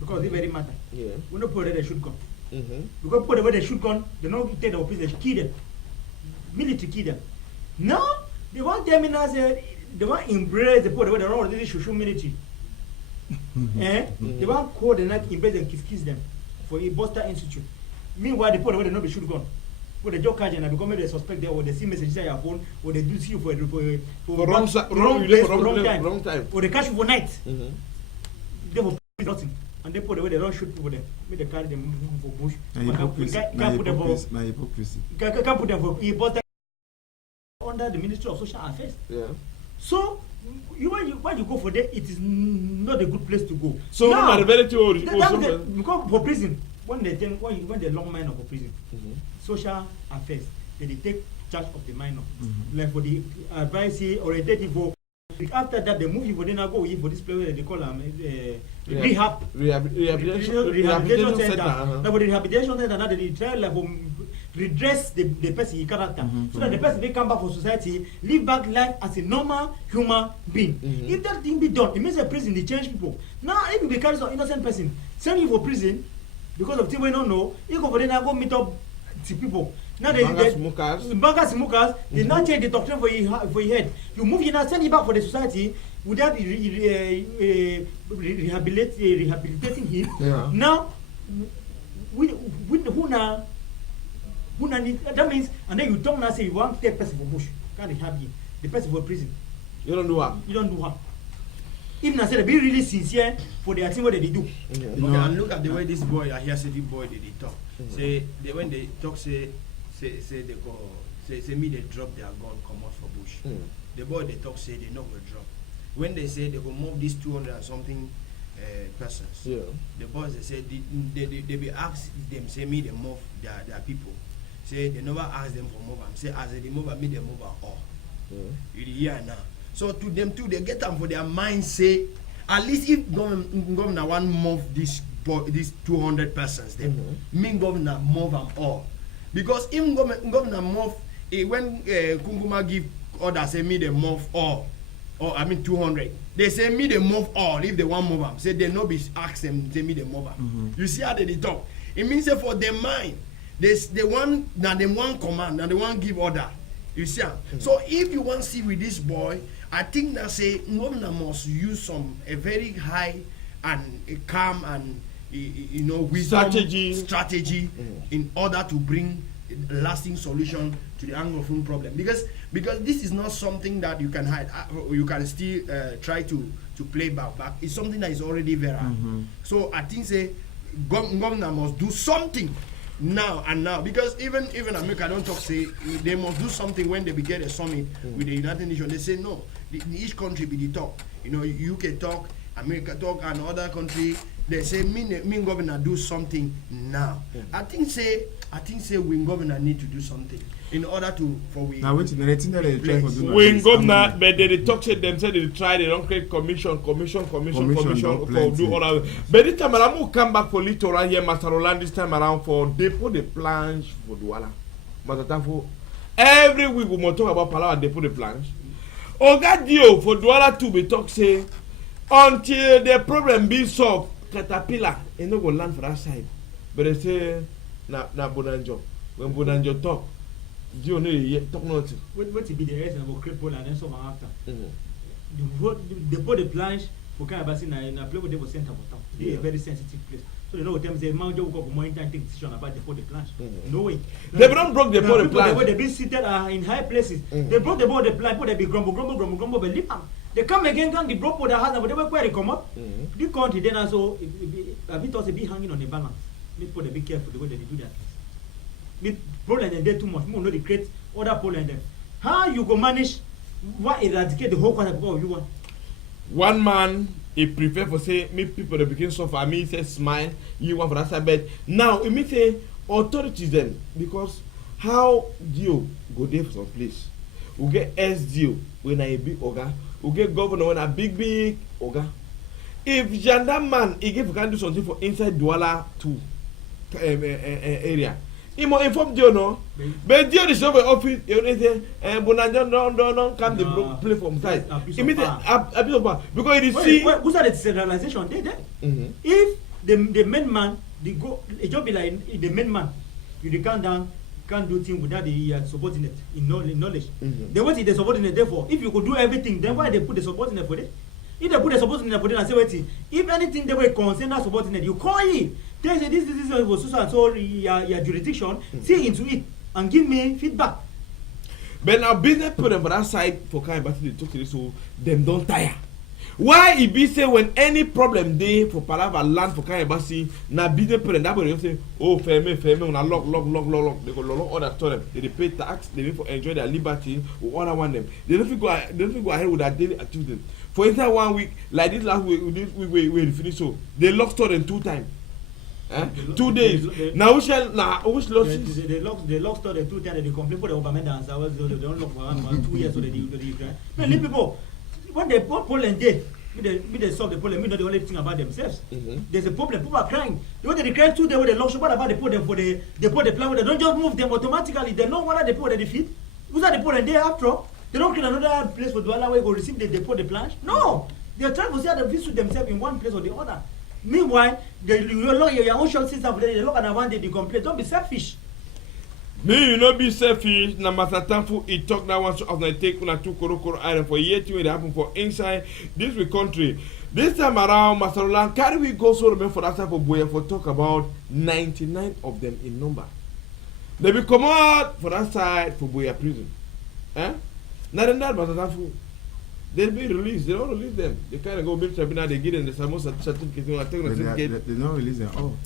because it very matter. Yeah. We not put where they shoot gun. Mm-hmm. Because put where they shoot gun, they don't take the office, they kill them. Military kill them. Now they want them in as they want embrace the put where they don't already shoot military. They want coordinate embrace and kiss them for a Buster Institute. Meanwhile, the put where they not be shoot gun. With the job card and become maybe they suspect there or they see message on your phone or they do see you for wrong time or they catch you for night. They will put nothing and they put away they don't shoot people there. Make they carry them for bush. Can't put them for important under the Ministry of Social Affairs. Yeah. So when you go for that, it is not a good place to go. So now the very because for prison when they long minor for prison. Social affairs, they take charge of the minor. Like for the advice orientative for after that they move you for then go for this place where they call rehabilitation center. Now for the rehabilitation center now they try like redress the person character so that the person they come back for society, live back life as a normal human being. If that thing be done, it means a prison they change people. Now if you be carry some innocent person, send you for prison because of things we don't know, you go for then go meet up to people. Now they smokers, they now change the doctrine for your head. You move you now send it back for the society without rehabilitating him. Yeah. Now who now need, that means and then you don't now say you want to take person for bush, can't rehab him. The person for prison. You don't do what? You don't do what? If I say they be really sincere for the thing what they do. Okay, and look at the way this boy, I hear say the boy they talk. Say when they talk say they go say me they drop their gun come out for bush. The boy they talk say they not go drop. When they say they go move these 200 and something persons, the boys they say they be ask them say me they move their people. Say they never ask them for move them. Say as they move me they move all. You hear now. So to them too, they get them for their mind say, at least if governor want move these 200 persons, then mean governor move them all. Because if governor move, when Kunguma give order say me they move all, or I mean 200, they say me they move all if they want move them. Say they no be ask them say me they move them. You see how they talk? It means say for their mind, they want now they want command, now they want give order. You see? So if you want to see with this boy, I think that say governor must use a very high and a calm and wisdom strategy in order to bring a lasting solution to the Anglophone problem. Because this is not something that you can hide. You can still try to play back. It's something that is already there. So I think say governor must do something now and now, because even America don't talk say they must do something when they begin a summit with the United Nations. They say no, each country be the talk. UK talk, America talk, and other country they say mean governor do something now. I think say we governor need to do something in order for we. Now which when governor, but they talk say them say they try, they don't create commission for do all that. But this time around, we'll come back for littoral here, Master Roland. This time around for depot the planche for Douala. Matatafo. Every week we will talk about Palawa depot the planche. Ogadio for Douala too, we talk say until the problem be solved, Caterpillar it no go land for that side. But they say na Bonanjo. When Bonanjo talk. Do you know talk nothing? What be the rest of cripple and then some after? They put the planche for Kayabasi in a place where they were sent about town. It's a very sensitive place. So they know what time they man go for more time take decision about the planche. No way. They don't broke the planche. They be seated in high places. They broke the planche, but they be grumble, but leave them. They come again, the broke with the house, but they were where they come up. The country then also a bit also be hanging on the balance. People they be careful the way they do that. Problem and there too much more, no, they create other problem them. How you go manage what eradicate the whole country because you want? One man he prefer for say me people they begin suffer, me say smile, you want for that side, but now it mean say authorities then, because how Dio go there for some place, we get SDO when a big oga, we get governor when a big oga. If gendarme he can do something for inside Douala too area. He must inform Dio no, but Dio is over office. You know say, Bonanjo don't come the play from side. Immediately a bit of because it is see. Who's that decentralization? If the main man, the go, it just be like the main man. You can't do things without the subordinate in knowledge. They want the subordinate. Therefore, if you could do everything, then why they put the subordinate for it? If they put the subordinate for it and say, wait, if anything they will concern that subordinate, you call it. They say this was so your jurisdiction. See into it and give me feedback. But now business people for that side for kind of they talk to this, so them don't tire. Why it be say when any problem they for Palava land for kind of now business people that will say, oh, fair me, una lock. They go lock all that to them. They pay tax, they need to enjoy their liberty, or other one them. They don't go ahead with their daily activity. For instance, 1 week, like this last week, we finish so they locked store them 2 times. 2 days. Now which losses? They locked store them 2 times. They complain for the government and they don't lock for 1 2 years so they many people when they put Poland there, they solve the problem. Not the only thing about themselves. There's a problem. People are crying. They want to cry 2 days with the lock. What about they put them for they put the plan? They don't just move them automatically. They know what they put the defeat. Who's that they put there after all? They don't create another place for Douala where they go receive the depot, the planche. No! They are trying to see how they visit themselves in one place or the other. Meanwhile, your own shop system, they look at one day, they complain. Don't be selfish. Me, you not be selfish. Na Masatanfu, he talk now once of the take una 2 korokoro iron for year 2 it happen for inside this country. This time around, Masarolan, carry we go so remember for that type of boy for talk about 99 of them in number. They will come out for that side for Boya prison. Not in that, but they'll be released. They don't release them. They kind of go build tribunal. They give them the Samo certificate. They don't release them. Oh.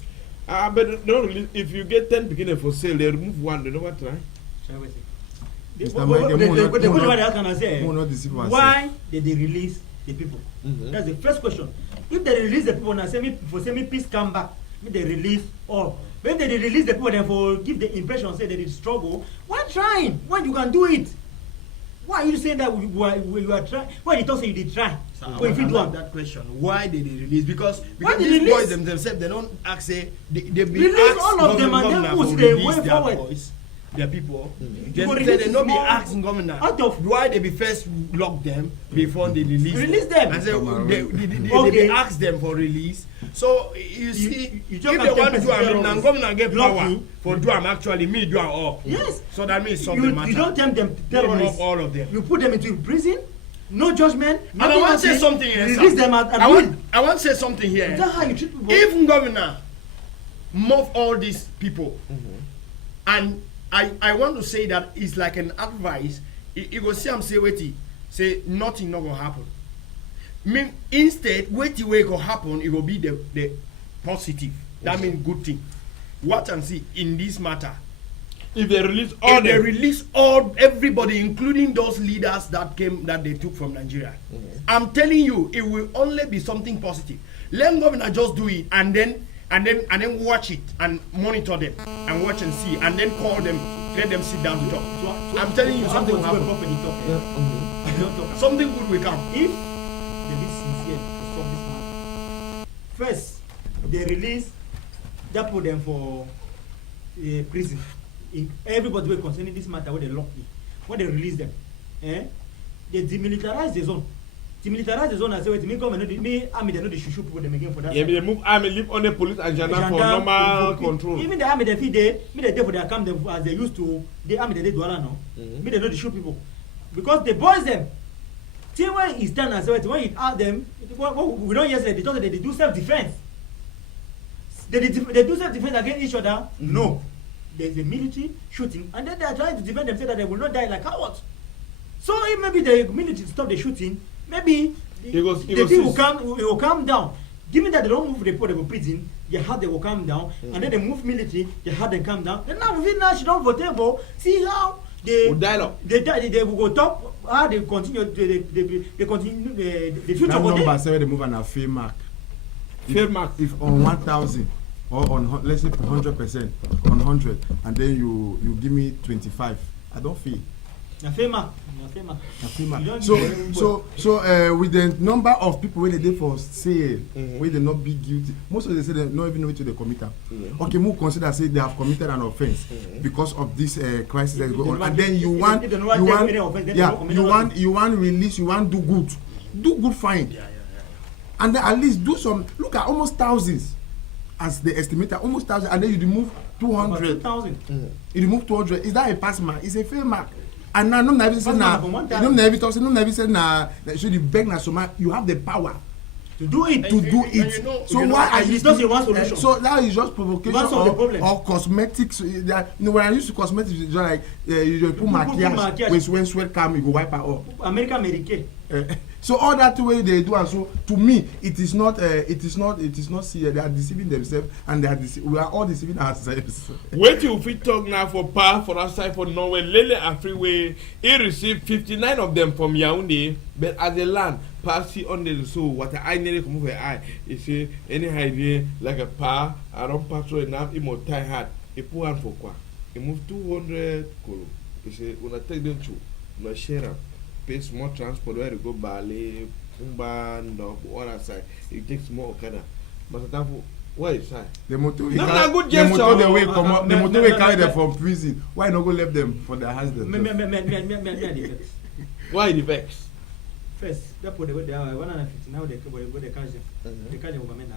But they don't release. If you get 10 beginning for sale, they remove 1. They don't want to try. Why did they release the people? That's the first question. If they release the people and say me peace come back, they release all. When they release the people, therefore give the impression say they did struggle. Why trying? Why you can do it? Why are you saying that you are trying? Why you talk say you did try? So if you do that question, why did they release? Because these boys themselves they don't ask say they be release all of them and then push the way forward. Boys, their people. They don't be asking governor out of why they be first lock them before they release them. And say they ask them for release. So you see, if they want to do and governor get power for do am actually me do am all. Yes. So that means something matter. You don't tell them terrorists. All of them. You put them into prison. No judgment. And I want to say something here. Release them at I want to say something here. Is that how you treat people? If governor move all these people, and I want to say that it's like an advice. You go see am say wait, say nothing not gonna happen. Mean instead wait go happen. It will be the positive. That means good thing. Watch and see in this matter. If they release everybody, including those leaders that they took from Nigeria, I'm telling you, it will only be something positive. Let governor just do it and then watch it and monitor them and watch and see and then call them, let them sit down to talk. I'm telling you, something will happen. Something good will come. If they be sincere to solve this matter, first they release, they put them for prison. Everybody will concerning this matter where they lock me. When they release them, they demilitarize the zone. Demilitarize the zone and say, wait, me come and army they know the shushu people them again for that. Yeah, they move army, leave on the police and gendarme for normal control. Even the army they feed me they for their camp them as they used to. The army they do all now. Me they know the shoot people because they boys them. See when he stand and say, wait, when you ask them, we don't yesterday they thought that they do self-defense. They do self-defense against each other. No. There's a military shooting, and then they are trying to defend themselves that they will not die like cowards. So if maybe the military stop the shooting, maybe the thing will calm down. Given that they don't move the report of prison, their heart they will calm down, and then they move military, their heart they calm down. Then now we now should not vote. See how they will go top. How they continue they continue the future. That number say they move on a fair mark. If on 1,000. Or on let's say 100% on 100, and then you give me 25. I don't feel. So with the number of people where they did for sale, where they not be guilty, most of them say they not even know to the committer. Okay, more consider say they have committed an offense because of this crisis that is going on, and then you want release, you want do good fine, and then at least do some. Look at almost thousands. as the estimator, almost 1,000, and then you remove 200. 2,000. You remove 200. Is that a pass mark? It's a fail mark. And now, no never say Pass na. mark for No 1,000. never say na. So the beg na soma. You have the power To do it. to do you it. know- So you know, why are and you it's just still- a one solution. So that is just provocation One solve the problem. or cosmetics. That, you know, when I use cosmetics, it's just like you put maquillage. maquillage. When sweat come, you go wipe her off. American Medicaid. So all that way they do, and so to me it is not see they are deceiving themselves, and we are all deceiving ourselves. Wait till we talk now for power for outside for Norway, Lele and Freeway. He received 59 of them from Yaoundé, but as a land, passing on the so what I nearly come over eye. You see any idea like a power, I don't patrol enough, he more tie hard. He put one for qua. He moved 200 kolo. He say when I take them to no share up. Pay small transport where to go Bali, Pumba, no other side. It takes more Okada. But where is that? The motor we No, carry- no, good the gesture. motor the way come out, the Me- motor me- we carry me- them me- from prison. Why not go left them for their house Me themselves? the vex. Why the vex? First, that put the way they are 150 now they go the cash. The cash over men now.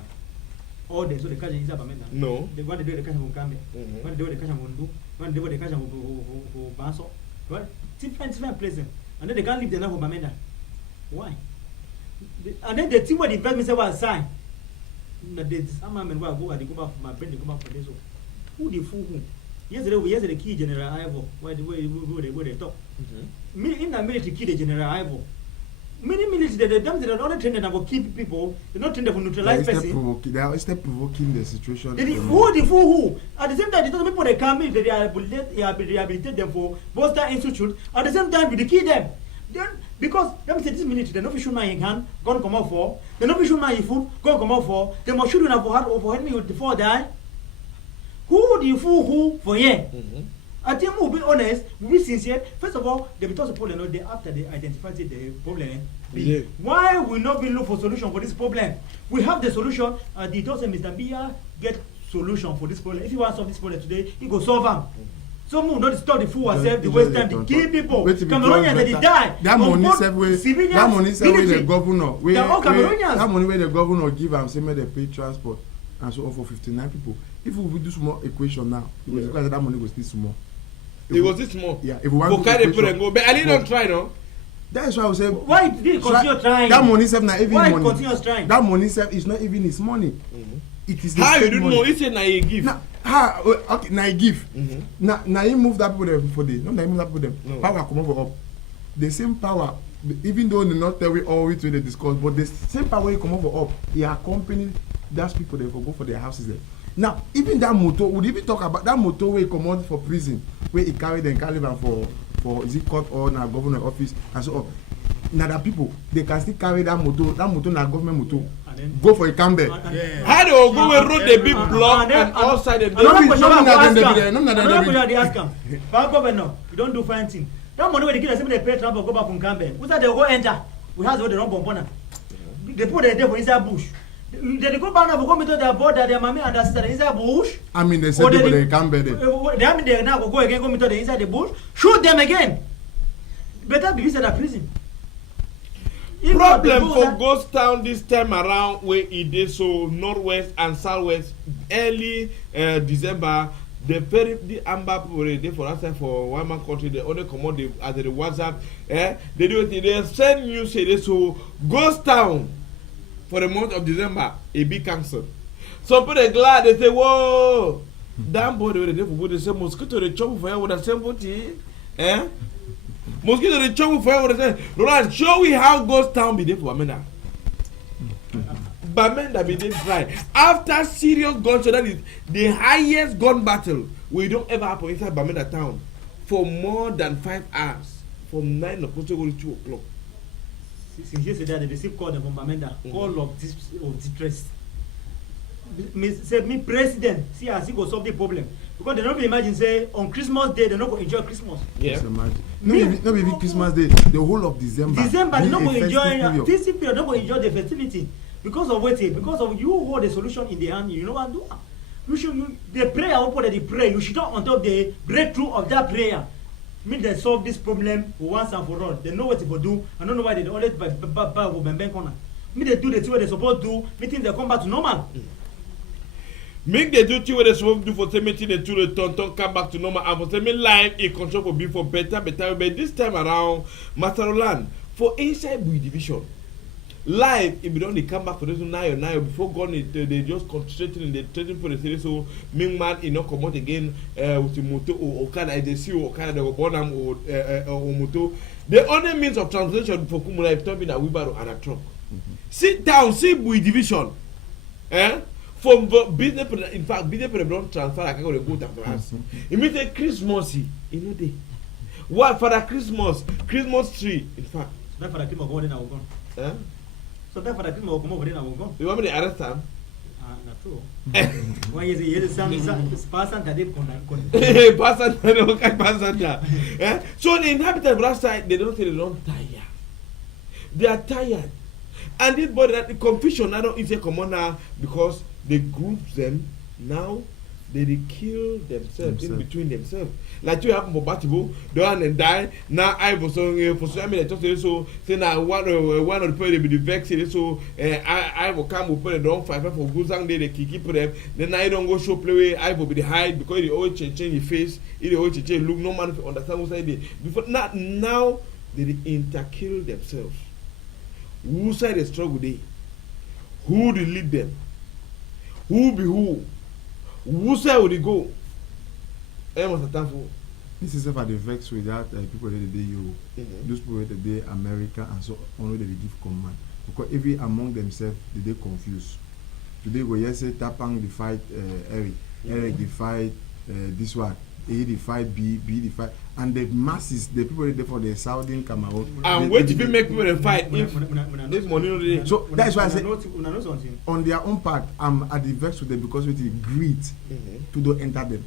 All day so the cash is up men now. No. They want to do the cash on Kambe. Mhm. When they do the cash on Mundu. When they do the cash on Banso. Well, different places. And then they can't leave the now for Bamenda. Why? And then the team where the investment say was sign. Some man will go and they go back for my friend, they go back for this. Who the fool who? Yesterday the key General Ivo, where they talk. In the military key the General Ivo. Many military they are not trained to keep people, they're not trained to neutralize person. They are still provoking the situation. Who the fool who? At the same time, the people they come in, they rehabilitate them for Boston Institute. At the same time, we key them. Then, because let me say this minute, they no fish man in hand, gonna come out for. They no fish man in food, gonna come out for. They must shoot you for enemy before die. Who the fool who for here? I think we'll be honest, we'll be sincere. First of all, they be told the problem, they after they identify the problem. Yeah. Why we not be look for solution for this problem? We have the solution. The doctor Mr. Bia get solution for this problem. If you want to solve this problem today, he go solve them. So we don't stop the fool ourselves, the waste time, the kill people. Cameroonians they die. That money save way. That money save way the governor. They are all Cameroonians. That money where the governor give am say make they pay transport and so on for 59 people. If we do small equation now, it was because that money go still small. It was this small. Yeah, if we want For to carry equation- put and go. But I didn't try no. That is why I was saying. Why did he continue trying? That money save na even Why money. continuous trying? That money save is not even his money. It is the How you state don't money. know? He said na he give. Na okay, na he give. Na he move that people them for the. No, na he move that people them. No. Power come over up. The same power, even though they not tell we all which way they discuss, but the same power he come over up. He accompany those people they for go for their houses there. Now, even that motor, we even talk about that motor where he come out for prison, where he carry them for is it court or na government office and so on. Now that people they can still carry that motor na government motor. And then- Go for a Campbell. Yeah. How they will go and road the big block and outside the Another be- question no, I no, go ask no, no, am. no, no, no, no, Another no, question I dey ask am. Bad governor, you don do fine thing. That money wey dey give them say make they pay transport go back from Campbell. Who say they go enter? We house wey they run bomb am. They put them there for inside bush. They go back now for go meet their brother, their mommy and their sister inside bush. I mean, they Or said people dey- they Campbell there. They mean they now go again go meet them inside the bush. Shoot them again. Better be inside that prison. If not, they problem go for that- Ghost Town this time around where it is so northwest and southwest early December. The amber people they for outside for one man country they only come out the as the WhatsApp they do it they send news say they so Ghost Town for the month of December it be cancelled. Some people they glad they say whoa damn boy they for good they say mosquito they chop for you with the same body mosquito they chop for you with the same Roland show we how Ghost Town be there for Bamenda. Bamenda be dey dry after serious gun so that is the highest gun battle we don ever happen inside Bamenda town for more than 5 hours from 9 o'clock to 2 o'clock. Since yesterday, they received call from Bamenda, call of distress. Me president, see as he go solve the problem. Because they don't imagine say on Christmas Day they not go enjoy Christmas. Yeah. Just imagine. No be Christmas Day, the whole of December. December they be not a go festive enjoy period. festive period, not go enjoy the festivity because of waiting, because of you hold the solution in the hand. You know what do? The prayer open that they pray. You should not on top the breakthrough of that prayer. Mean they solve this problem once and for all. They know what to do. I don't know why they always buy corner. Mean they do the thing what they supposed to do. Meeting they come back to normal. Make the duty where they supposed to do for 17 and 2 turn come back to normal and for 7 life in control for being for better. But this time around, Master Roland, for inside Bui division, live if you don't come back for this now before gone they just concentrating in the trading for the series so Ming man you know come out again with the moto or Okada they see or Okada or Bonham or moto. The only means of translation for Kumula is talking a wheelbarrow and a truck. Sit down, see Bui division. From business, in fact, business don't transfer. I can go to France. Immediately Christmas, you know they. What for the Christmas tree? In fact, that for the Christmas go now gone. So that for the Christmas come over now gone. You want me to arrest them? Not true. Why is it? Some person that they person. So the inhabitants of that side, they don't say they don't tire. They are tired, and this body that the confusion now is a commoner because. They group them now. They kill themselves in between themselves. Like you have Mobatibo, the one and die. Now I was so for so I mean I talk to so say now one of the people they be the vexed so I will come with put down 5 for Guzang they keep them. Then I don't go show play. I will be the hide because they always change your face. They always change look. No man understand what I did. Before now they interkill themselves. Who side the struggle they? Who will lead them? Who be who? Who say will they go? This is if I vex with that people that they you, those people that they America and so on they give command because every among themselves they confused. Today we yes say Tapang the fight Eric the fight this one, A the fight B the fight, and the masses the people that for the Southern Cameroon. And wait if you make people fight if this money so that's why I say on their own part I'm at the vex with them because with the greed to don't enter them.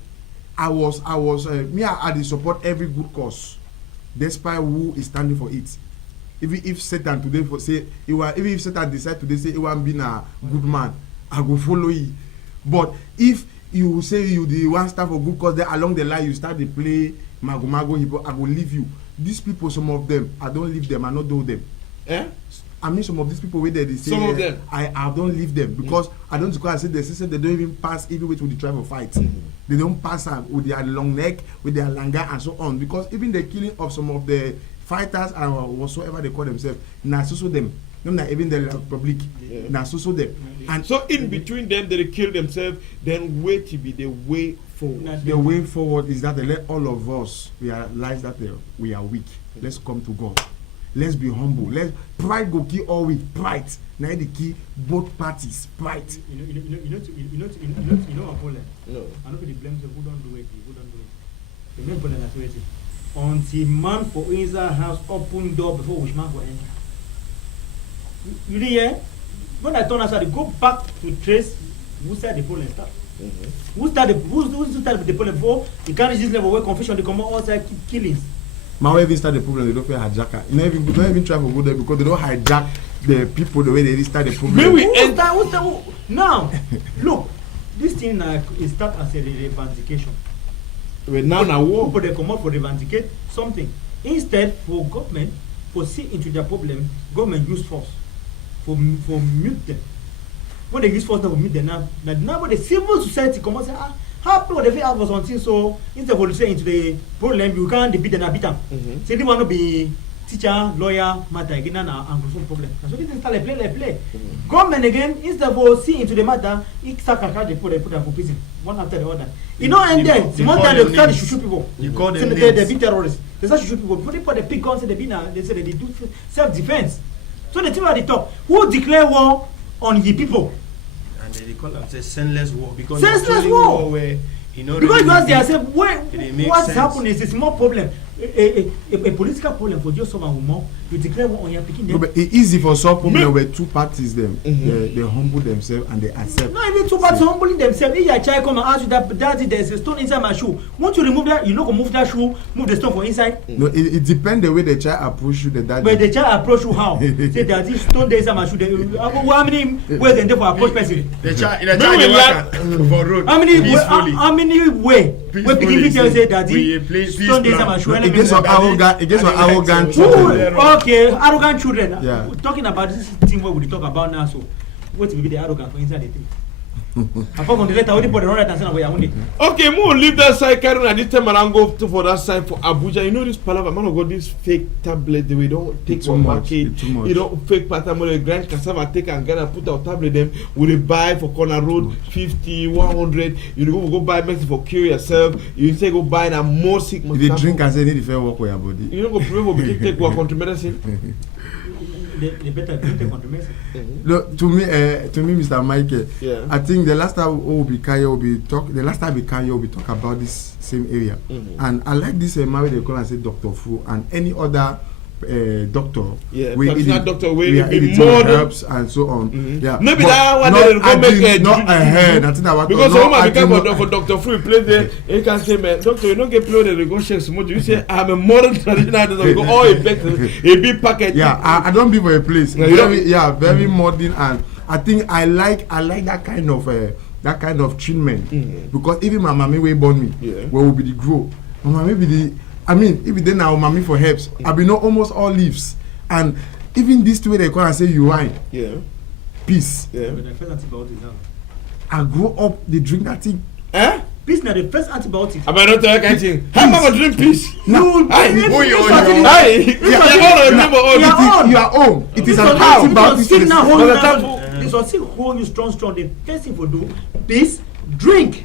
I was me I support every good cause despite who is standing for it. If Satan today for say if Satan decide today say he want being a good man, I go follow you. But if you say you the one stand for good cause, then along the line you start to play mago hip, I go leave you. These people, some of them, I don't leave them, I not do them. I mean some of these people where they say some of them. I don't leave them because I don't because I say the system they don't even pass even with the tribal fight. They don't pass with their long neck, with their langa and so on. Because even the killing of some of the fighters and whatsoever they call themselves, now so them. Not even the public, now so them. And so in between them they kill themselves, then wait to be the way forward. The way forward is that they let all of us realize that we are weak. Let's come to God. Let's be humble. Pride go key all week. Pride. Now the key both parties. Pride. You know what Poland? No. I know the blame the who don't do it. The blame Poland as well. Until man for inside house open door before which man go enter. You hear? When I turn aside, go back to trace who said the Poland start. Who started the Poland before? You can't reach this level where confusion they come outside killings. Now even start the problem, they don't feel hijacker. Don't even try to go there because they don't hijack the people the way they start the problem. Now, look, this thing is start as a revendication. Now war. People they come up for revendication something. Instead, for government, for see into their problem, government use force for mute them. When they use force, they will mute them now. When the civil society come and say, how people they have was on thing so instead of say into the problem you can't beat them beat them. Say they want to be teacher, lawyer, matter again and solve problem. So this is start play. Government again instead of see into the matter, it sacrifice they put them for prison one after the other. You know and then the one time they start to shoot people. You call them they be terrorists. They start to shoot people. Before they put the big guns they say they do self-defense. So the thing at the top, who declare war on the people? And they call them say senseless war because senseless war where because you ask yourself what's happening is a small problem. A political problem for just someone who more you declare war on your picking them. No, but it's easy for some problem where two parties them they humble themselves and they accept. No, even two parties humbling themselves. If your child come and ask you that daddy there's a stone inside my shoe, won't you remove that? You know go move that shoe, move the stone for inside. No, it depends the way the child approach you the daddy. But the child approach you how? Say daddy stone there inside my shoe. How many ways and for approach person? The child for road. How many way? When people tell say daddy stone there inside my shoe. It gets arrogant children. Okay, arrogant children. Yeah. We're talking about this thing what we talk about now. So, what will be the arrogant for inside the thing? Apart from the letter, only put the right answer away. Okay, we'll leave that side, Karen, and this time around go for that side for Abuja. You know this palaver, man, got this fake tablet that we don't take from market. You know, fake pattern, the grand cassava take and get and put our tablet them. We buy for corner road 50, 100. You go buy medicine for cure yourself. You say go buy a more sick. If they drink and say need to work with your body. You don't go pray for take work on medicine. They better drink the medicine. No, to me, Mr. Michael, yeah. I think the last time we will be talk about this same area, and I like this man they call and say Dr. Fu and any other doctor. Yeah, we doctor we more herbs and so on. Yeah, maybe that one they go make not ahead. Because someone become for Dr. Fu play there, he can say, man, doctor, you don't get bloated, they go share some more. You say I'm a modern traditional doctor, you go all a big packet. Yeah, I don't be for a place. Very modern, and I think I like that kind of treatment because even my mommy will born me, where will be the grow. My mommy be the. I mean, if they now mommy for herbs, I be know almost all leaves, and even this way they come and say you wine, peace. Yeah. But the first antibiotic now. I grow up, they drink that thing. Peace now the first antibiotic. I not tell that thing. How am I gonna drink peace? No, you are home. It is an antibiotic. This one still hold you strong. The first thing for do, peace, drink.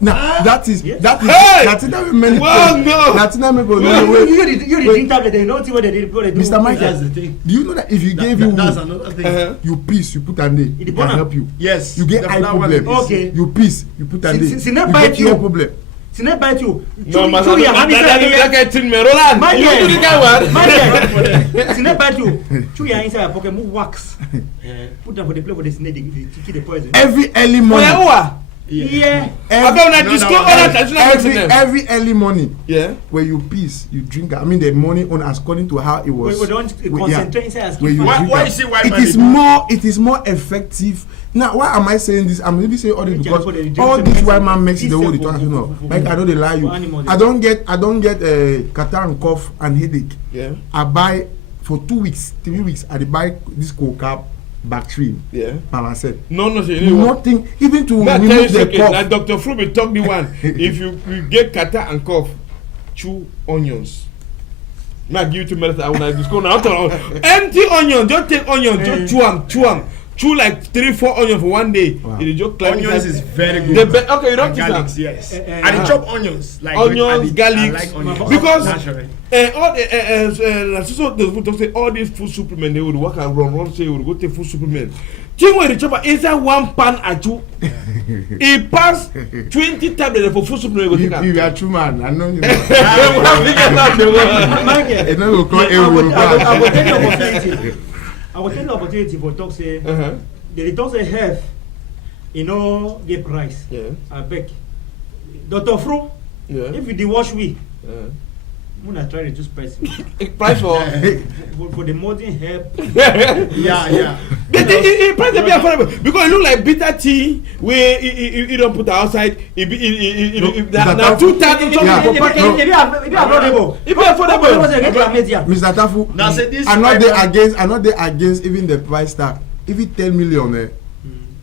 Now that is hey! that's not many. Well, no. That's not many. You drink tablet. They don't see what they do. Mr. Michael, do you know that if you gave that's another thing. You peace, you put on day, it can help you. Yes. You get eye problem. Okay. You peace, you put on day. You get ear problem. Since bite you. No, my son, that thing, me Roland. You do the guy one. Since bite you. Chew your inside your pocket, move wax. Put them for the plate for the snake. They kill the poison. Every early morning. Every early morning, where you peace, you drink. I mean, the morning on according to how it was. We don't concentrate why is it why it is more effective. Now, why am I saying this? I'm maybe saying all this because all this white man makes the whole talk. You know, like I don't lie you. I don't get catarrh and cough and headache. Yeah. I buy for 2 weeks, 3 weeks. I buy this coca Bactrim. By myself. Nothing. Even to remove the cough. Now, Dr. Fruby talk the one. If you get catarrh and cough, chew onions. Now give it to medicine. I will discuss now. Empty onion. Just take onion. Just chew them. Chew like 3-4 onions for one day. Wow. Onions is very good. Okay, you don't garlics, yes. I chop onions like onions, garlic, like onions. Because all all these food supplements they would work and run say would go take food supplement. Thing when the chopper inside one pan at you, it pass 20 tablets for food supplement. You are true man. I know you. I will take the opportunity for talk say the talk say health, get price. I beg. Dr. Fro, if you wash we, I'm gonna try to reduce price. Price for the modern herb. Yeah. The price will be affordable because it look like bitter tea where you don't put outside. Now 2,000. If affordable. Mr. Tafu, I'm not there against even the price tag. If it 10 million,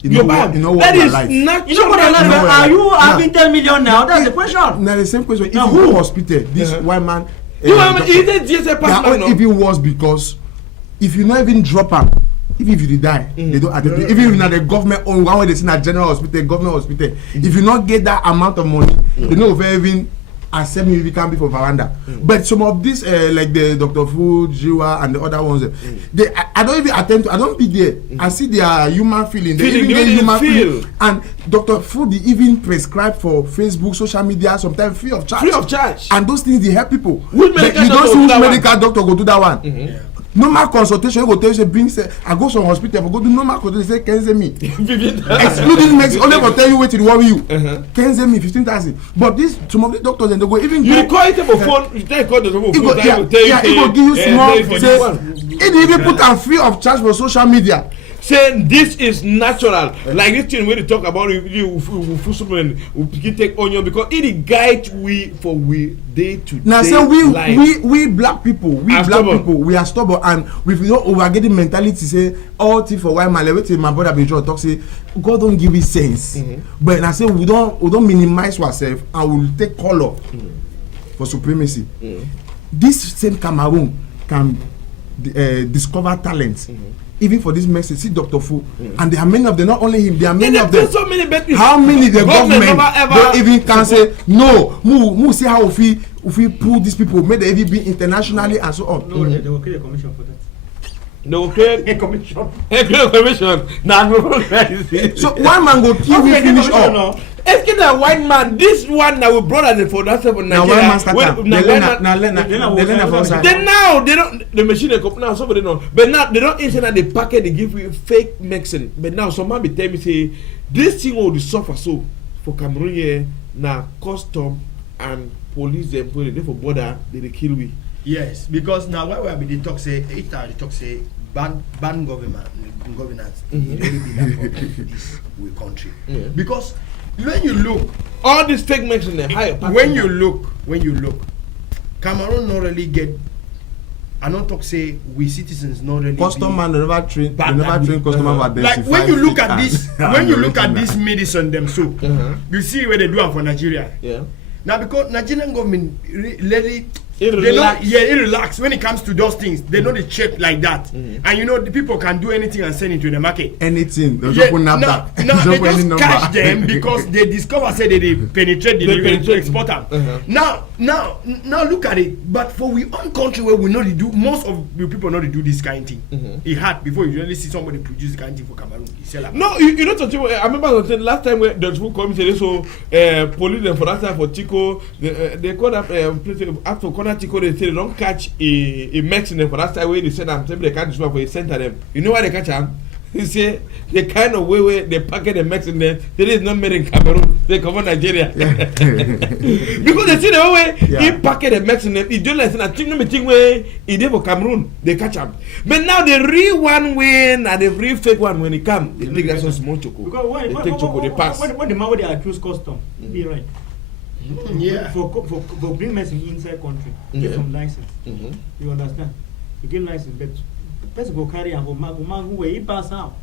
you know what I like. Are you having 10 million now? That's the question. Now the same question. If you hospital, this white man. If it was because if you not even drop am, if you die, they don't attend to it. Even in the government own one way they see a general hospital, government hospital, if you not get that amount of money, they know if even accept me if you can be for veranda. But some of these like the Dr. Food, Jiwa and the other ones, I don't even attend to. I don't be there. I see their human feeling. They even get human feeling. And Dr. Food they even prescribe for Facebook, social media, sometimes free of charge. And those things they help people. You don't see which medical doctor go do that one. Normal consultation, you go tell you say I go some hospital, I go do normal consultation, say Kenze me. Excluding Mexico, only go tell you what to worry you. Kenze me 15,000. But this some of the doctors and they go even you call it for phone, you call the phone. It will give you small say it even put am free of charge for social media. saying this is natural. Like this thing when you talk about you take onion because it guide we for we day to day. Now say we black people, we are stubborn and with over getting mentality say all thing for white man. Like my brother Benjo talk say God don't give it sense. But I say we don't minimize ourselves and we'll take color for supremacy. This same Cameroon can discover talents. Even for this message, see Dr. Fu, and there are many of them. Not only him, there are many of them. So many how many the government don't even can say no? Mu see how if we pull these people, may they even be internationally and so on. No, they will create a commission for that. They will create a commission. Nah, so one man go kill we finish up. It's a white man. This one that we brought at for that seven Nigeria. Then now they don't the machine they now somebody know. But now they don't instant they packet they give you fake medicine. But now someone be tell me say this thing will suffer so for Cameroon here now custom and police them put it for border they kill we. Yes, because now why we be talk say ban governance really be that problem for this country. Because when you look all this fake medicine they high when you look Cameroon not really get I don't talk say we citizens not really custom man never train customer like when you look at this this medicine them so you see where they do it for Nigeria. Now because Nigerian government really relax when it comes to those things. They know the check like that, and you know the people can do anything and send it to the market. Anything. They just catch them because they discover say they penetrate the exporter. Now look at it. But for we own country where we know to do most of the people know to do this kind of thing. It hard before you really see somebody produce this kind of thing for Cameroon. No, you know something. I remember something last time when the school come say so police them for that time for Chico they call up after corner Chico they say they don't catch a Mexican for that time where they send them they catch this one for a center them. You know why they catch them? They say the kind of way they packet the Mexican there is not made in Cameroon. They come from Nigeria because they see the way he packet the Mexican he don't like that thing way he did for Cameroon they catch him. But now the real one way and the real fake one when he come they take that some small choco. Because they take choco they pass. When the man they accuse custom, be right. For bring medicine inside country, get some license. You understand? You get license, but person go carry and go man who way he pass out.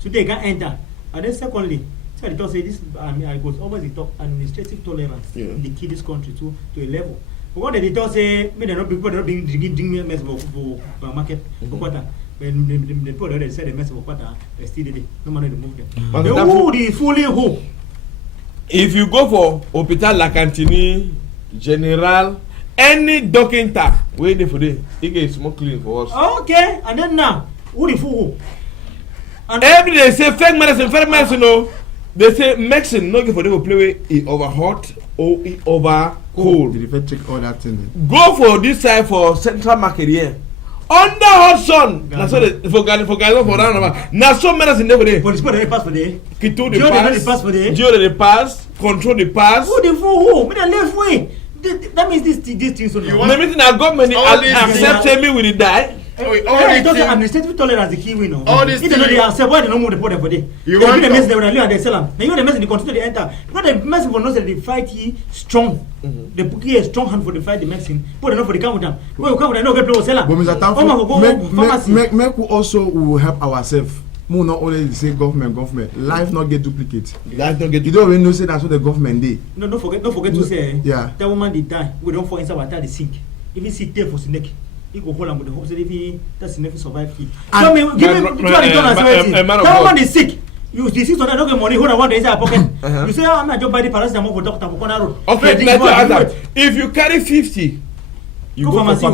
So they can enter. And then secondly, so they talk say this I go always they talk administrative tolerance in the key this country to a level. But what they talk say me they not people they not being drinking medicine for market for quarter. When the people they say the medicine for quarter, they still there. No man they move them. Who the fully who? If you go for Hospital Lacantini, General, any doctor wait for day, he get small clean for us. Okay, and then now, who the fool? And every day say fake medicine, no. They say medicine not good for them to play with it over hot or it over cold. Did you check all that thing? Go for this side for Central Market here. Under hot sun, na so they for guys for round. Na so medicine there for day. For the sport they pass for day. Kito the pass for day. Geo the pass. Control the pass. Who the fool? Who? Me the left way. That means this thing so. The meeting I government accept me with the die. Administrative tolerance the key we know. All this. If they know they accept, why they don't move the border for day? You want the message they will leave they sell them. Now you want the message they continue to enter. Because the message for knows that they fight he strong. They put a strong hand for the fight the medicine. But they know for the come with them. When you come with them, no get people sell them. But Mr. Tanfo, make also will help ourselves. More not only say government. Life not get duplicate. Life not get. You don't even know say that's what the government did. No, don't forget to say. Yeah. That woman did die. We don't fall inside water the sink. Even sit there for snake. He go hold on with the hope. So if that's enough to survive. Tell me, give me that woman is sick. You see, so don't get money. Hold on, one day inside pocket. You say I'm not just buy the paracetamol for doctor for corner road. Okay, if you carry 50. You go pharmacy,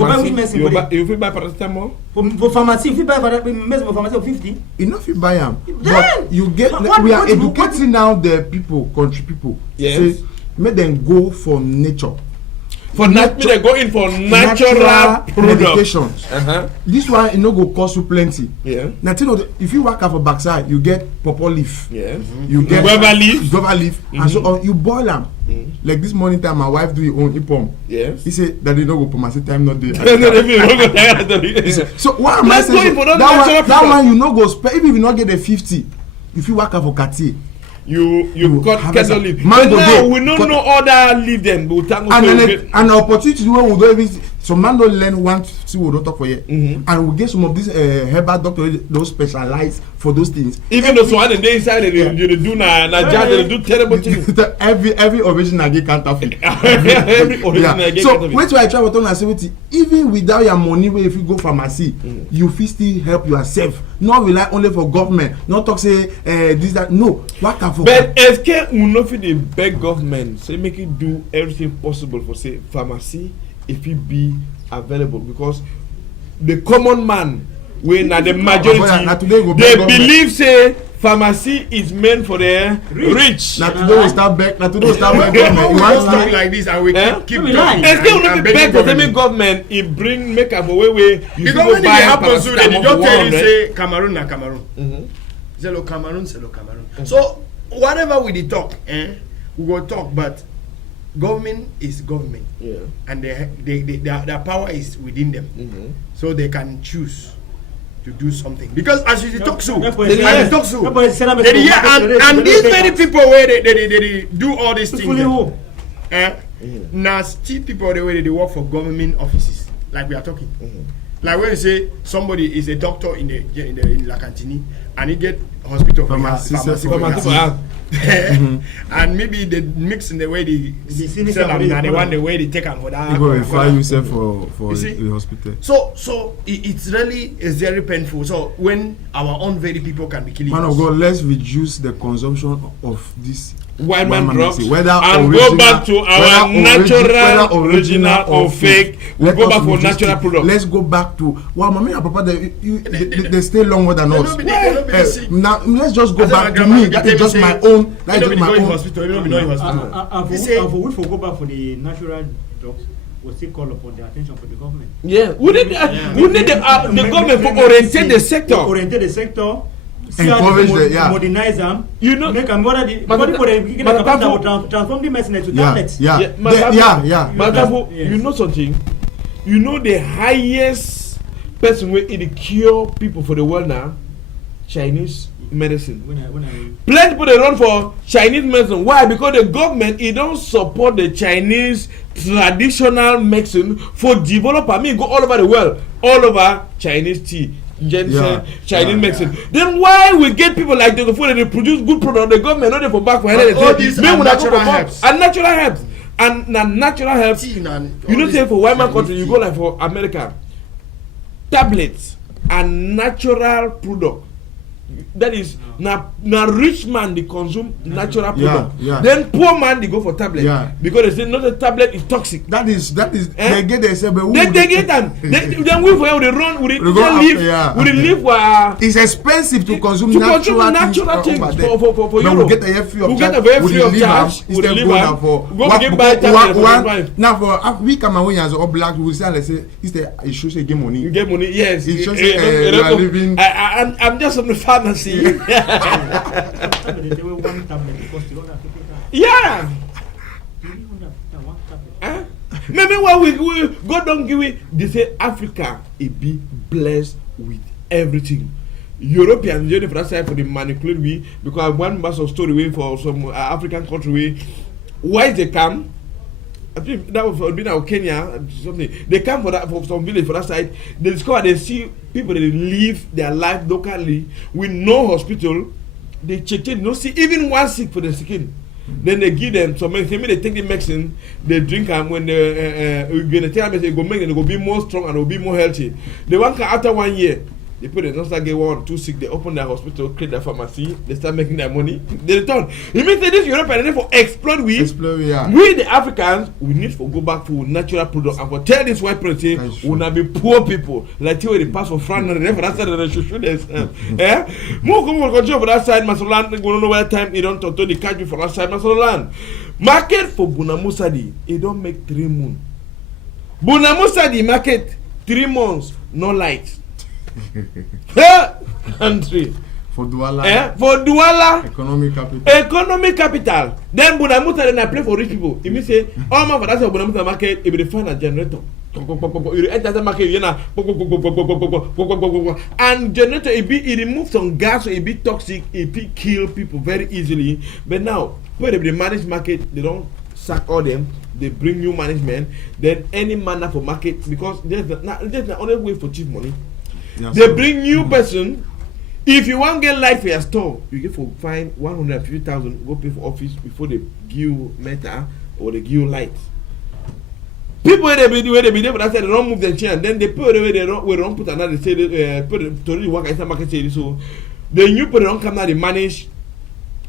you buy paracetamol. For pharmacy, if you buy medicine for pharmacy of 50, enough you buy them. But you get we are educating now the people, country people. Yes. Say, make them go for nature. For nature, they go in for natural medications. This one you know go cost you plenty. Yeah. Now if you work out for backside, you get pawpaw leaf. Yes. You get guava leaf, and so on. You boil them. Like this morning time, my wife do her own ipom. Yes. He say that they no go pom. I say time not there. So what am I saying? That one you no go spend. Even if you not get the 50, if you work out for Cartier. You got casual leave. But now we don't know other leave them. And opportunity where we don't even some man don't learn one see we don't talk for yet. And we get some of these herbal doctors those specialize for those things. Even though one day inside they do they do terrible things. every original get counterfeit. Every original get so counterfeit. wait till I try to tell you even without your money wey if you go pharmacy you fit still help yourself. Not rely only for government. Not talk say this that no. What can for? But SK will not fit the beg government say make it do everything possible for say pharmacy if it be available because the common man wey na the majority they believe say pharmacy is meant for the rich. Na today we start beg government. You want to like this and we keep talking. SK will not be beg for the government e bring make am for way you go buy happen so they just tell you say Cameroon na Cameroon. Zelo Cameroon. So whatever we dey talk we go talk but government is government and their power is within them so they can choose to do something because as you talk so and these many people where they do all these things now still people where they work for government offices like we are talking like when you say somebody is a doctor in La Cantini and he get hospital pharmacy and maybe they mix in the way they sell them and the one the way they take them for that. You go refer yourself for the hospital. So it's really very painful. So when our own very people can be killing man us. of God, let's reduce the consumption of this white man drugs and original, go back to our natural, original or fake. We go back for natural product. Let's go back to mommy and papa they stay longer than us. Now let's just go back to me. That is just my own. That is my own. And for we go back for the natural drugs, we still call upon the attention for the government. Yeah, we need the government to orientate the sector. Orientate the sector. Encourage modernize them. You know, make them transform the medicine to tablets. But you know something. You know the highest person where it cure people for the world now, Chinese medicine. Plenty people they run for Chinese medicine. Why? Because the government it don't support the Chinese traditional medicine for develop. I mean, go all over the world, all over Chinese tea. Chinese medicine. Then why we get people like the food and they produce good product? The government not for back for all these natural herbs. And natural herbs. And natural herbs. You know, say for white man country, you go like for America. Tablets and natural product. That is now rich man they consume natural product. Then poor man they go for tablet because they say not the tablet is toxic. That is they get themselves. They get them. Then we for they run with it's expensive to consume natural things for Europe. We get a free of charge. We buy tablet now for we Cameroonians or black we say let's say it shows you get money. You get money, yes. It shows you are living. I'm just on the pharmacy. Yeah. Maybe why we God don't give it. They say Africa it be blessed with everything. Europeans journey for that side for the manipulate we because one massive story way for some African country way. Why they come? I think that was been out Kenya something. They come for that for some village for that side. They discover they see people that live their life locally with no hospital. They check it, no see even one sick for the skin. Then they give them some medicine. They take the medicine, they drink them when they gonna tell them they go make they go be more strong and will be more healthy. The one can after 1 year. They put it, not start get 1 or 2 sick. They open their hospital, create their pharmacy. They start making their money. They return. It means that this European for exploit we. We the Africans, we need to go back to natural product and for tell this white person we not be poor people. Like you the pass for France and the that side of the should more come control for that side. Masolan, we don't know where time. They don't talk to the country for that side. Masolan market for Bunamusadi. It don't make 3 months. Bunamusadi market 3 months no light. Country For Douala. For Douala. Economic capital. Then Bunamuta then I play for rich people. If you say, oh man, for that's Bunamuta market, if you find a generator. You enter the market, you know, and generator it removes some gas, so it be toxic, it kill people very easily. But now, when they manage market, they don't sack all them. They bring new management. Then any manner for market because there's the only way for cheap money. Yes, they bring new person. If you want to get light for your store, you get for fine 150,000. Go pay for office before they give you meter or they give you light. People where they be there, but after they don't move the chair, and then they put away they don't put another say put to really work inside market say so. The new people don't come now they manage.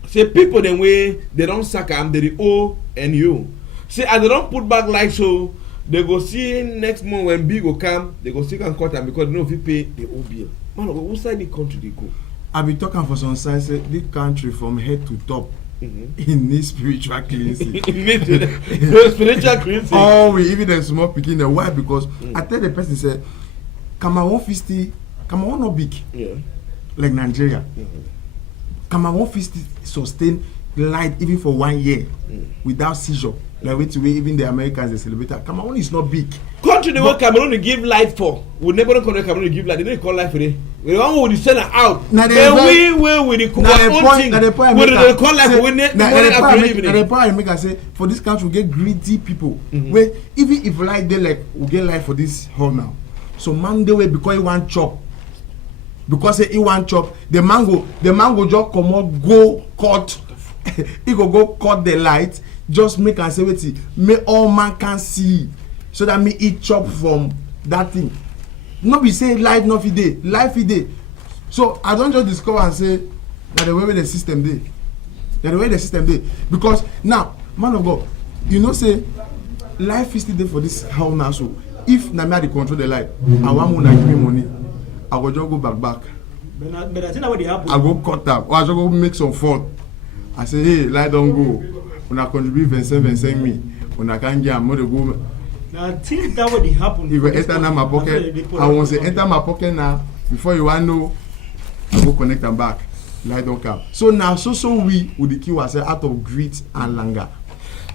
Say people them way they don't sack them they owe and you. Say as they don't put back light so they go see next month when big will come they go see and cut them because they know if you pay the owe bill. Man, what side the country they go? I be talking for some side say this country from head to top. In this spiritual cleansing. Spiritual cleansing. Oh, we even the small picking the why because I tell the person say, Cameroon 50, Cameroon not big. Yeah. Like Nigeria. Cameroon 50 sustain light even for 1 year without seizure. Like way even the Americans they celebrate. Cameroon is not big. Country the way Cameroon to give light for. We never know Cameroon to give light. They don't call light for it. We don't want to send her out. Now the point we call light for when the point I make I say for this country we get greedy people. Where even if light they like we get light for this hall now. So man they way because he want chop. Because he want chop, the mango just come out go cut. He go cut the light. Just make and say wait, may all man can see, so that me eat chop from that thing. Not be say light not day, life day. So I don't just discover and say that the way the system day, because now man of God, you know say life is still there for this house now. So if na me dey control the light, I want to give me money, I go just go back. But I think what dey happen. I go cut up, or I just go make some fun. I say hey, light don't go. When I contribute 25 me, when I can't get more to go. Now, I think that would happen. If I enter now my pocket, I want to enter my pocket now. Before you want to know, I go connect them back. Light don't come. So now, so we would kill ourselves out of greed and languor.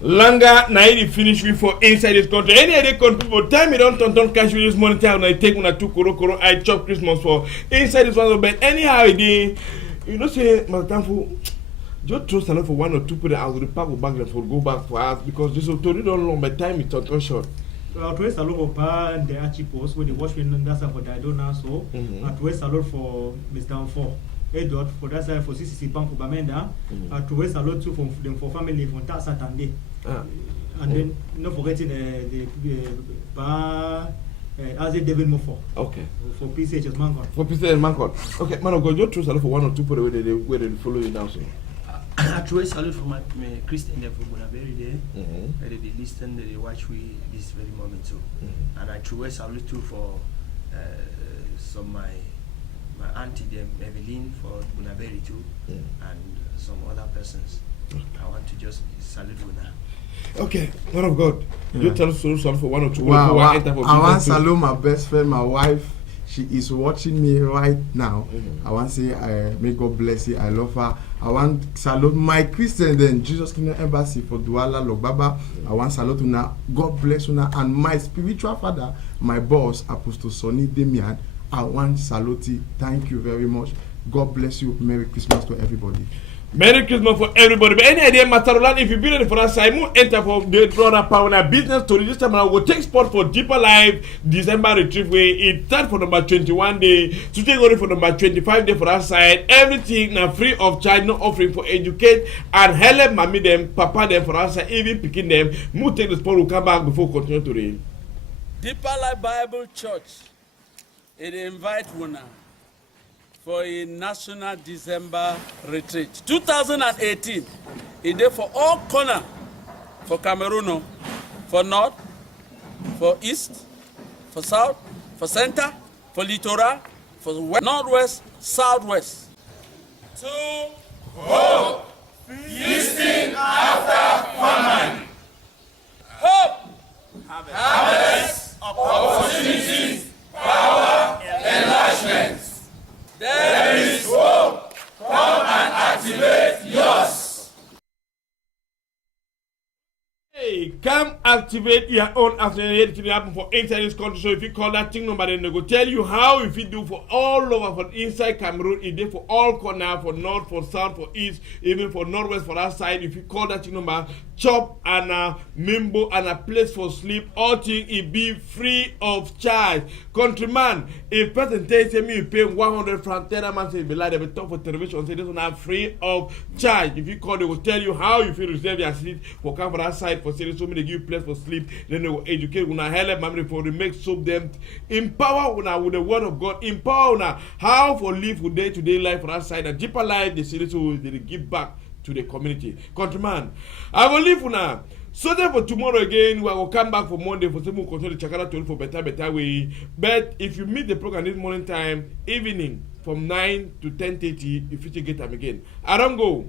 Languor, now you finish with for inside this country. Any other country, people time me don't turn cash with this money. When I take una 2 koro, I chop Christmas for inside this one. But anyhow, you know, say, my thankful. Just trust a lot for 1 or 2 people out of the park will back them for go back for us because this authority don't long by time it's on short. At West a lot for the Archipos where the washing that's for Didona so at West a lot for Mr. For Edward for that side for CCC Bank for Bamenda at West a lot too for them for family from Saturday and then not forgetting the as a David Mofo. Okay. For PCHS Mancon. For PCHS Mancon. Okay, man of God, just trust a lot for 1 or 2 people where they follow you now so. I try salute for my Christian there for Bunaberry there. They listen, they watch we this very moment too. And I try salute too for some my auntie them Evelyn for Bunaberry too, and some other persons. I want to just salute Buna. Okay, man of God, you tell us for 1 or 2. Wow, I want to salute my best friend, my wife. She is watching me right now. I want to say, may God bless you. I love her. I want to salute my Christian then Jesus Kingdom Embassy for Douala Logbaba. I want to salute una. God bless una. And my spiritual father, my boss, Apostle Sonny Demian. I want to salute you. Thank you very much. God bless you. Merry Christmas to everybody. Merry Christmas for everybody. But any idea, Matarolan, if you build it for us, I move enter for the brother power business to this time. I will take spot for Deeper Life December retreat way. It start for number 21 day. To take only for number 25 day for our side. Everything now free of charge, no offering for educate and help mommy them, papa them for us, even picking them. Move take the spot will come back before continue to read. Deeper Life Bible Church. It invite Wuna for a national December retreat. 2018, it did for all corner, for Cameroon, for north, for east, for south, for center, for littoral, for west, northwest, southwest. To hope, feasting after famine. Hope, harvest, opportunities, power, enlargement. There is hope Hey, come activate your own accelerated thing happen for inside this country. So if you call that thing number, then they go tell you how if you do for all over for inside Cameroon, it did for all corner, for north, for south, for east, even for northwest, for that side. If you call that thing number, chop and a mimbo and a place for sleep, all thing it be free of charge. Countryman, if person tells me you pay 100 francs, tell that man say be like they be talk for television, say this one are free of charge. If you call, they will tell you how you feel reserve your seat for come for that side for saying so many give you place for sleep, then they will educate una help memory for the make soap them empower una with the word of God, empower una how for live with day-to-day life for that side and deeper life they say so they give back to the community. Countryman, I will leave una. So then for tomorrow again, we will come back for Monday for some more control the Chakara 12 for better way. But if you meet the program this morning time, evening from 9 to 10:30, if you get them again. I don't go.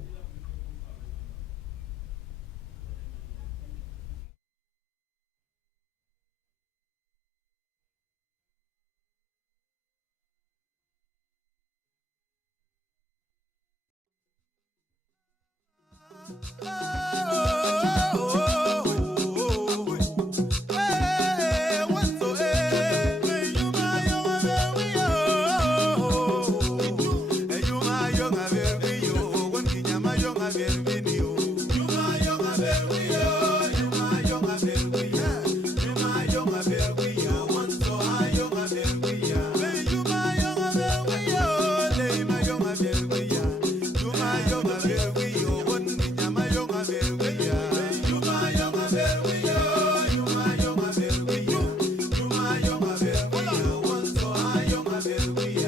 There we